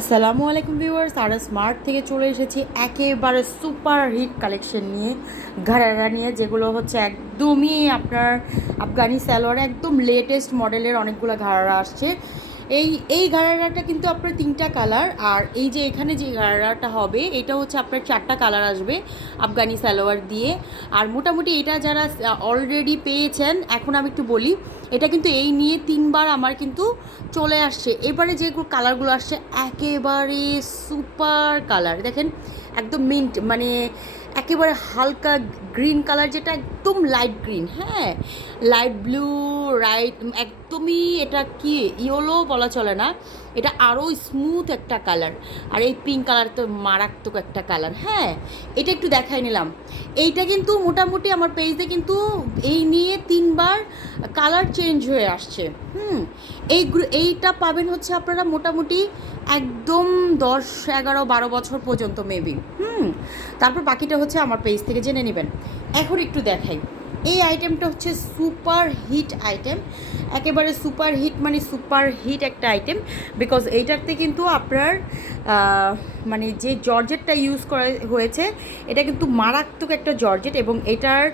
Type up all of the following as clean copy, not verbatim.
আসসালামু আলাইকুম ভিউয়ার্স, আর স্মার্ট থেকে চলে এসেছি একেবারে সুপার হিট কালেকশন নিয়ে, ঘাড়ারা নিয়ে, যেগুলো হচ্ছে একদমই আপনার আফগানি সালোয়ার একদম লেটেস্ট মডেলের অনেকগুলো ঘাড়ারা আসছে। এই এই ঘাড়ারাটা কিন্তু আপনার 3টা কালার, আর এই যে এখানে যে ঘাড়ারাটা হবে এটা হচ্ছে আপনার 4টা কালার আসবে আফগানি সালোয়ার দিয়ে। আর মোটামুটি এটা যারা অলরেডি পেয়েছেন, এখন আমি একটু বলি, এটা কিন্তু এই নিয়ে 3বার আমার কিন্তু চলে আসছে। এবারে যেগুলো কালারগুলো আসছে একেবারে সুপার কালার, দেখেন একদম মিন্ট, মানে একেবারে হালকা গ্রিন কালার, যেটা একদম লাইট গ্রিন, হ্যাঁ, লাইট ব্লু, রাইট, একদমই এটা কি ইয়েলো বলা চলে না, এটা আরও স্মুথ একটা কালার। আর এই পিঙ্ক কালার তো মারাত্মক একটা কালার। হ্যাঁ, এটা একটু দেখাই নিলাম। এইটা কিন্তু মোটামুটি আমার পেজে কিন্তু এই নিয়ে 3বার কালার চেঞ্জ হয়ে আসছে। এইটা পাবেন হচ্ছে আপনারা মোটামুটি একদম 10, 11, 12 বছর পর্যন্ত মেবি। তারপর বাকিটা হচ্ছে আমার পেজ থেকে জেনে নেবেন। এখন একটু দেখাই, এই আইটেমটা হচ্ছে সুপার হিট আইটেম, একেবারে সুপার হিট, মানে সুপার হিট একটা আইটেম। বিকজ এইটাতে কিন্তু আপনার মানে যে জর্জেটটা ইউজ করা হয়েছে এটা কিন্তু মারাত্মক একটা জর্জেট, এবং এটার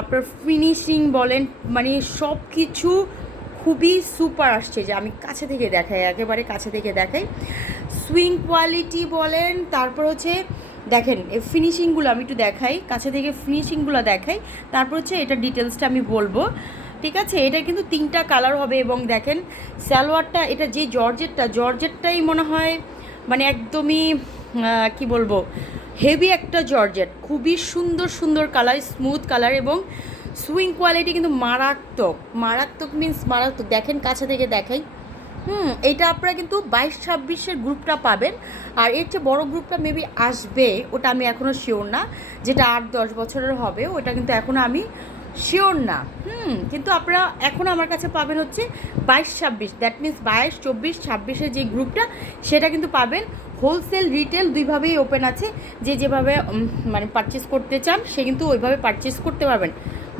আপনার ফিনিশিং বলেন, মানে সব কিছু খুবই সুপার আসছে। যে আমি কাছে থেকে দেখাই, একেবারে কাছে থেকে দেখাই, সুইং কোয়ালিটি বলেন, তারপর হচ্ছে দেখেন এই ফিনিশিংগুলো আমি একটু দেখাই, কাছে থেকে ফিনিশিংগুলো দেখাই, তারপর হচ্ছে এটা ডিটেলসটা আমি বলবো। ঠিক আছে, এটা কিন্তু 3টা কালার হবে, এবং দেখেন সালোয়ারটা, এটা যে জর্জেটটাই মনে হয় মানে একদমই কি বলবো, হেভি একটা জর্জেট, খুবই সুন্দর সুন্দর কালার, স্মুথ কালার, এবং সুইং কোয়ালিটি কিন্তু মারাত্মক। মারাত্মক মিন্স মারাত্মক, দেখেন কাছে থেকে দেখাই। এইটা আপনারা কিন্তু 22-26-এর গ্রুপটা পাবেন, আর এর চেয়ে বড়ো গ্রুপটা মেবি আসবে, ওটা আমি এখনও শিওর না। যেটা 8-10 বছরের হবে ওটা কিন্তু এখনও আমি শিওর না। কিন্তু আপনারা এখন আমার কাছে পাবেন হচ্ছে 22-26, দ্যাট মিন্স 22-24-26-এর যে গ্রুপটা, সেটা কিন্তু পাবেন। হোলসেল রিটেল দুইভাবেই ওপেন আছে, যে যেভাবে মানে পারচেস করতে চান সে কিন্তু ওইভাবে পারচেস করতে পারবেন।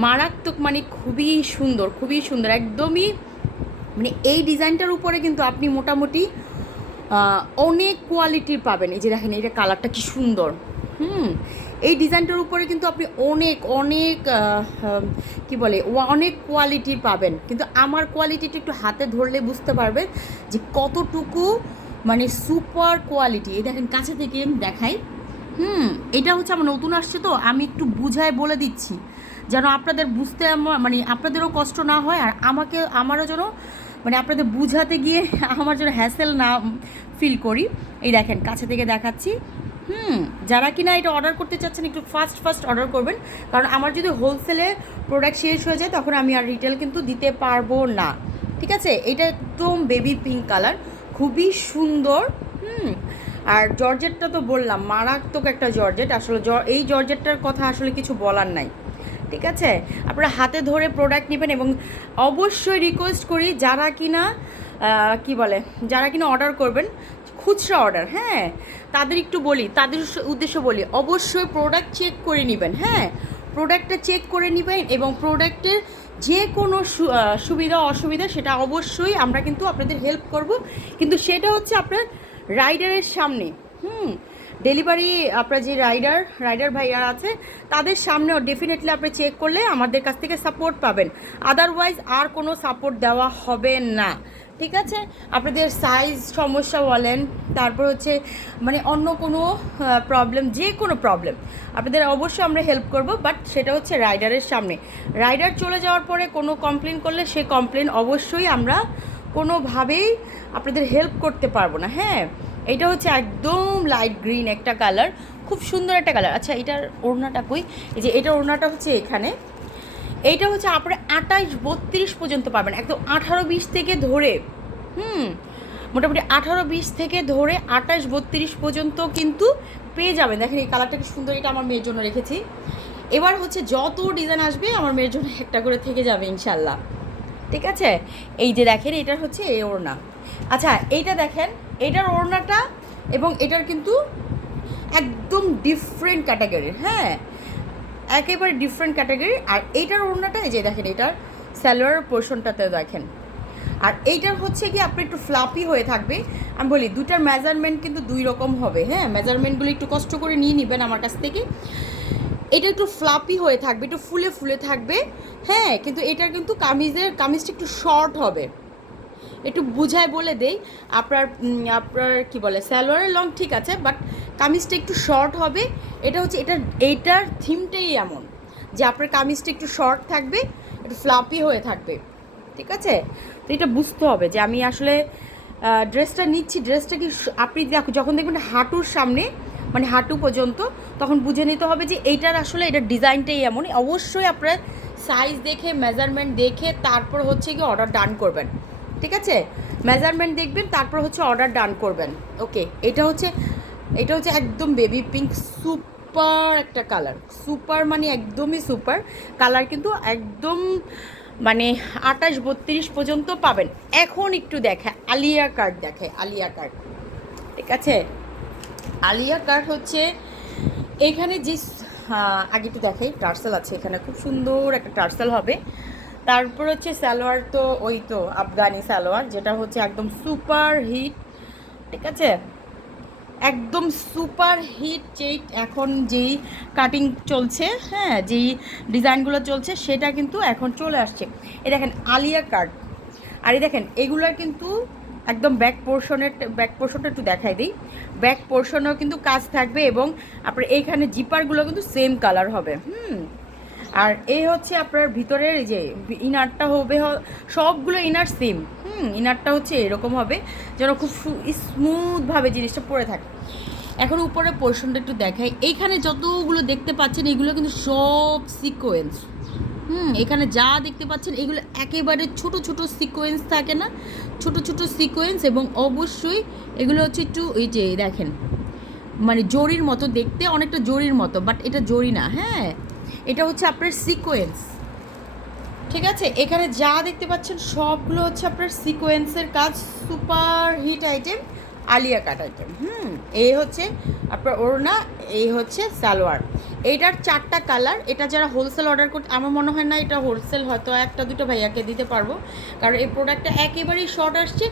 মারাত্মক, মানে খুবই সুন্দর, খুবই সুন্দর, একদমই মানে এই ডিজাইনটার উপরে কিন্তু আপনি মোটামুটি অনেক কোয়ালিটির পাবেন। এই যে দেখেন এটা কালারটা কি সুন্দর। এই ডিজাইনটার উপরে কিন্তু আপনি অনেক অনেক কি বলে, অনেক কোয়ালিটির পাবেন, কিন্তু আমার কোয়ালিটিটা একটু হাতে ধরলে বুঝতে পারবেন যে কতটুকু মানে সুপার কোয়ালিটি। এই দেখেন কাছে থেকে দেখাই। এটা হচ্ছে আমার নতুন আসছে, তো আমি একটু বুঝায় বলে দিচ্ছি যেন আপনাদের বুঝতে মানে আপনাদেরও কষ্ট না হয়, আর আমারও যেন মানে আপনাদের বুঝাতে গিয়ে আমার যেন হ্যাসেল না ফিল করি। এই দেখেন কাছে থেকে দেখাচ্ছি। যারা কিনা এটা অর্ডার করতে চাচ্ছেন একটু ফাস্ট অর্ডার করবেন, কারণ আমার যদি হোলসেলে প্রোডাক্ট শেষ হয়ে যায় তখন আমি আর রিটেল কিন্তু দিতে পারবো না। ঠিক আছে, এটা একদম বেবি পিঙ্ক কালার, খুবই সুন্দর। আর জর্জেটটা তো বললাম মারাত্মক একটা জর্জেট, আসলে এই জর্জেটটার কথা আসলে কিছু বলার নাই। ঠিক আছে, আপনারা হাতে ধরে প্রোডাক্ট নেবেন, এবং অবশ্যই রিকোয়েস্ট করি যারা কিনা কি বলে, যারা কিনা অর্ডার করবেন খুচরা অর্ডার, হ্যাঁ, তাদের একটু বলি, তাদের উদ্দেশ্য বলি, অবশ্যই প্রোডাক্ট চেক করে নেবেন। হ্যাঁ, প্রোডাক্টটা চেক করে নেবেন, এবং প্রোডাক্টের যে কোনো সুবিধা অসুবিধা সেটা অবশ্যই আমরা কিন্তু আপনাদের হেল্প করব, কিন্তু সেটা হচ্ছে আপনার রাইডারের সামনে। ডেলিভারি আপনার যে রাইডার ভাইয়ার আছে তাদের সামনেও ডেফিনেটলি আপনি চেক করলে আমাদের কাছ থেকে সাপোর্ট পাবেন, আদারওয়াইজ আর কোনো সাপোর্ট দেওয়া হবে না। ঠিক আছে, আপনাদের সাইজ সমস্যা বলেন, তারপর হচ্ছে মানে অন্য কোনো প্রবলেম, যে কোনো প্রবলেম আপনাদের অবশ্যই আমরা হেল্প করব, বাট সেটা হচ্ছে রাইডারের সামনে। রাইডার চলে যাওয়ার পরে কোনো কমপ্লেন করলে সেই কমপ্লেন অবশ্যই আমরা কোনোভাবেই আপনাদের হেল্প করতে পারবো না। হ্যাঁ, এটা হচ্ছে একদম লাইট গ্রিন একটা কালার, খুব সুন্দর একটা কালার। আচ্ছা, এটার ওড়নাটা কই? এই যে এটার ওড়নাটা হচ্ছে এখানে, এইটা হচ্ছে আপনারা 28-32 পর্যন্ত পাবেন, একদম 18-20 থেকে ধরে মোটামুটি 18-20 থেকে ধরে 28-32 পর্যন্ত কিন্তু পেয়ে যাবেন। দেখেন এই কালারটা কি সুন্দর, এটা আমার মেয়ের জন্য রেখেছি। এবার হচ্ছে যত ডিজাইন আসবে আমার মেয়ের জন্য একটা করে থেকে যাবে ইনশাল্লাহ। ঠিক আছে, এই যে দেখেন এটার হচ্ছে এই ওড়না। আচ্ছা, এইটা দেখেন, এটার ওড়নাটা এবং এটার কিন্তু একদম ডিফারেন্ট ক্যাটাগরির, হ্যাঁ, একেবারে ডিফারেন্ট ক্যাটাগরি। আর এইটার ওড়নাটা এই যে দেখেন, এটার সালোয়ার পোর্শনটাতে দেখেন আর এইটার হচ্ছে কি আপনার একটু ফ্লাপি হয়ে থাকবে। আমি বলি দুটার মেজারমেন্ট কিন্তু দুই রকম হবে, হ্যাঁ, মেজারমেন্টগুলো একটু কষ্ট করে নিয়ে নেবেন আমার কাছ থেকে। এটা একটু ফ্লাপি হয়ে থাকবে, একটু ফুলে ফুলে থাকবে, হ্যাঁ, কিন্তু এটার কিন্তু কামিজটা একটু শর্ট হবে। একটু বুঝায় বলে দেই, আপনার আপনার কী বলে সালোয়ারের লং ঠিক আছে, বাট কামিজটা একটু শর্ট হবে। এটা হচ্ছে এইটার থিমটাই এমন যে আপনার কামিজটা একটু শর্ট থাকবে, একটু ফ্লাপি হয়ে থাকবে, ঠিক আছে? তো এটা বুঝতে হবে যে আমি আসলে ড্রেসটা নিচ্ছি, ড্রেসটা কি আপনি যখন দেখবেন হাঁটুর সামনে মানে হাঁটু পর্যন্ত, তখন বুঝে নিতে হবে যে এইটার আসলে এটার ডিজাইনটাই এমন। অবশ্যই আপনার সাইজ দেখে মেজারমেন্ট দেখে তারপর হচ্ছে কি অর্ডার ডান করবেন, ঠিক আছে? মেজারমেন্ট দেখবেন তারপর হচ্ছে অর্ডার ডান করবেন। ওকে, এটা হচ্ছে একদম বেবি পিঙ্ক, সুপার একটা কালার, সুপার মানে একদমই সুপার কালার, কিন্তু একদম মানে 28-32 পর্যন্ত পাবেন। এখন একটু দেখে আলিয়া কাট, দেখে আলিয়া কাট, ঠিক আছে? আলিয়া কাট হচ্ছে এখানে যে আগে একটু দেখাই, টার্সেল আছে এখানে, খুব সুন্দর একটা টার্সেল হবে। তারপর হচ্ছে সালোয়ার, তো ওই তো আফগানি সালোয়ার, যেটা হচ্ছে একদম সুপার হিট, ঠিক আছে? একদম সুপার হিট, যেই কাটিং চলছে, হ্যাঁ, যেই ডিজাইনগুলো চলছে সেটা কিন্তু এখন চলে আসছে। এই দেখেন আলিয়া কাট, আর এই দেখেন এগুলোর কিন্তু একদম ব্যাক পোর্শনটা একটু দেখাই দিই। ব্যাক পোর্শনেও কিন্তু কাজ থাকবে এবং আপনার এইখানে জিপারগুলো কিন্তু সেম কালার হবে। আর এই হচ্ছে আপনার ভিতরের এই যে ইনারটা হবে, সবগুলো ইনার সেম। ইনারটা হচ্ছে এরকম হবে যেন খুব স্মুথভাবে জিনিসটা পরে থাকে। এখন উপরে পোর্শনটা একটু দেখাই। এইখানে যতগুলো দেখতে পাচ্ছেন এগুলো কিন্তু সব সিকোয়েন্স। এখানে যা দেখতে পাচ্ছেন এগুলো একেবারে ছোট ছোট সিকোয়েন্স থাকে না, ছোট ছোট সিকোয়েন্স, এবং অবশ্যই এগুলো হচ্ছে একটু এই যে দেখেন মানে জরির মতো দেখতে, অনেকটা জরির মতো, বাট এটা জরি না, হ্যাঁ, এটা হচ্ছে আপনার সিকোয়েন্স, ঠিক আছে? এখানে যা দেখতে পাচ্ছেন সবগুলো হচ্ছে আপনার সিকোয়েন্সের কাজ, সুপার হিট আইটেম, আলিয়া কাট আইটেম। এই হচ্ছে আপনার ওড়না, এই হচ্ছে সালোয়ার। এইটার 4টা কালার। এটা যারা হোলসেল অর্ডার করতে, আমার মনে হয় না এটা হোলসেল, হয়তো 1-2 ভাইয়াকে দিতে পারবো, কারণ এই প্রোডাক্টটা একেবারেই শর্ট আসছে,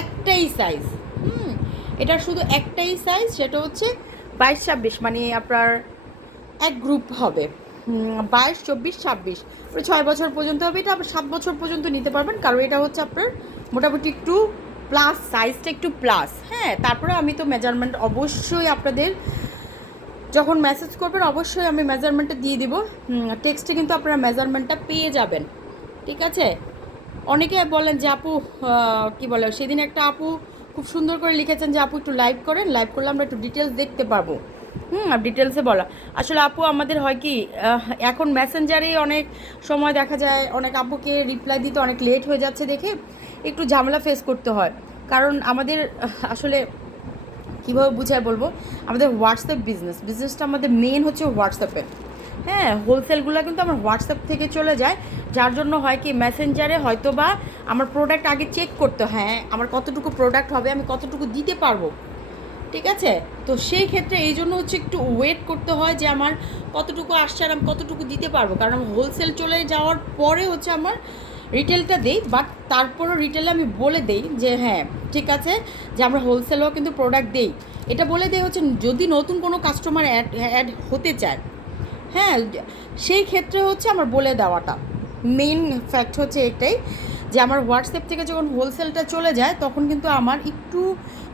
একটাই সাইজ। এটার শুধু একটাই সাইজ, সেটা হচ্ছে 22-26, মানে আপনার এক গ্রুপ হবে 22-24-26, 6 বছর পর্যন্ত হবে। এটা আবার 7 বছর পর্যন্ত নিতে পারবেন, কারণ এটা হচ্ছে আপনার মোটামুটি একটু প্লাস, সাইজটা একটু প্লাস, হ্যাঁ। তারপরে আমি তো মেজারমেন্ট অবশ্যই আপনাদের যখন মেসেজ করবেন অবশ্যই আমি মেজারমেন্টটা দিয়ে দিব, টেক্সটে কিন্তু আপনারা মেজারমেন্টটা পেয়ে যাবেন, ঠিক আছে? অনেকে বলেন যে আপু কী বলে, সেদিন একটা আপু খুব সুন্দর করে লিখেছেন যে আপু একটু লাইভ করেন, লাইভ করলে আমরা একটু ডিটেলস দেখতে পারবো। আর ডিটেলসে বলা, আসলে আপু আমাদের হয় কি এখন মেসেঞ্জারে অনেক সময় দেখা যায় অনেক আপুকে রিপ্লাই দিতে অনেক লেট হয়ে যাচ্ছে দেখে একটু ঝামেলা ফেস করতে হয়, কারণ আমাদের আসলে কীভাবে বুঝায় বলবো, আমাদের হোয়াটসঅ্যাপ বিজনেসটা আমাদের মেন হচ্ছে হোয়াটসঅ্যাপে, হ্যাঁ। হোলসেলগুলো কিন্তু আমার হোয়াটসঅ্যাপ থেকে চলে যায়, যার জন্য হয় কি মেসেঞ্জারে হয়তো বা আমার প্রোডাক্ট আগে চেক করতে, হ্যাঁ, আমার কতটুকু প্রোডাক্ট হবে, আমি কতটুকু দিতে পারবো, ঠিক আছে? তো সেই ক্ষেত্রে এই জন্য হচ্ছে একটু ওয়েট করতে হয় যে আমার কতটুকু আসছে আর আমি কতটুকু দিতে পারবো, কারণ হোলসেল চলে যাওয়ার পরে হচ্ছে আমার রিটেলটা দেই, বাট তারপরও রিটেলে আমি বলে দেই যে হ্যাঁ ঠিক আছে, যে আমরা হোলসেলেও কিন্তু প্রোডাক্ট দেই। এটা বলে দেই হচ্ছে যদি নতুন কোনো কাস্টমার অ্যাড হতে চায়, হ্যাঁ, সেই ক্ষেত্রে হচ্ছে আমার বলে দেওয়াটা মেইন ফ্যাক্ট হচ্ছে এটাই, যে আমার হোয়াটসঅ্যাপ থেকে যখন হোলসেলটা চলে যায় তখন কিন্তু আমার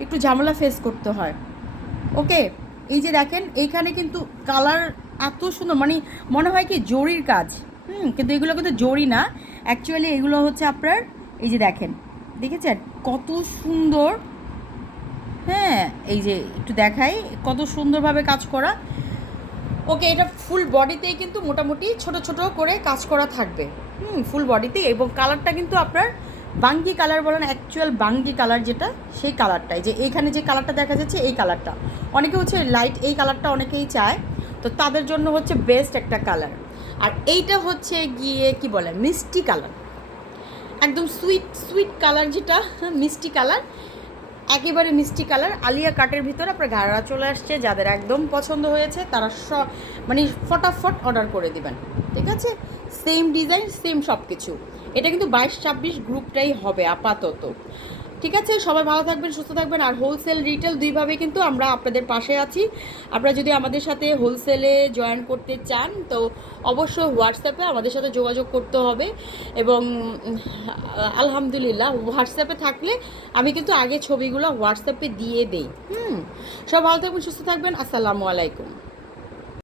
একটু ঝামেলা ফেস করতে হয়। ওকে, এই যে দেখেন এইখানে কিন্তু কালার এত সুন্দর, মানে মনে হয় কি জরির কাজ, কিন্তু এগুলো কিন্তু জরি না, অ্যাকচুয়ালি এগুলো হচ্ছে আপনার এই যে দেখেছেন কত সুন্দর, হ্যাঁ, এই যে একটু দেখাই কত সুন্দরভাবে কাজ করা। ওকে, এটা ফুল বডিতেই কিন্তু মোটামুটি ছোট ছোট করে কাজ করা থাকবে, ফুল বডিতেই, এবং কালারটা কিন্তু আপনার বাঙ্গি কালার বলেন, অ্যাকচুয়াল বাঙ্গি কালার যেটা, সেই কালারটাই, যে এইখানে যে কালারটা দেখা যাচ্ছে এই কালারটা, অনেকে হচ্ছে লাইট এই কালারটা অনেকেই চায়, তো তাদের জন্য হচ্ছে বেস্ট একটা কালার। আর এইটা হচ্ছে গিয়ে কি বলে মিষ্টি কালার, একদম সুইট কালার, যেটা মিষ্টি কালার, একেবারে মিষ্টি কালার, আলিয়া কাটের ভিতরে আপনার ঘাড়া চলে আসছে। যাদের একদম পছন্দ হয়েছে তারা মানে ফটাফট অর্ডার করে দিবেন, ঠিক আছে? সেম ডিজাইন, সেম সব কিছু, এটা কিন্তু 22-26 গ্রুপটাই হবে আপাতত। ঠিক আছে, সবাই ভালো থাকবেন, সুস্থ থাকবেন। আর হোলসেল রিটেল দুইভাবে কিন্তু আমরা আপনাদের পাশে আছি। আপনারা যদি আমাদের সাথে হোলসেলে জয়েন করতে চান তো অবশ্যই হোয়াটসঅ্যাপে আমাদের সাথে যোগাযোগ করতে হবে। এবং আলহামদুলিল্লাহ হোয়াটসঅ্যাপে থাকলে আমি কিন্তু আগে ছবিগুলো হোয়াটসঅ্যাপে দিয়ে দেই। সব ভালো থাকবেন, সুস্থ থাকবেন। আসসালামু আলাইকুম।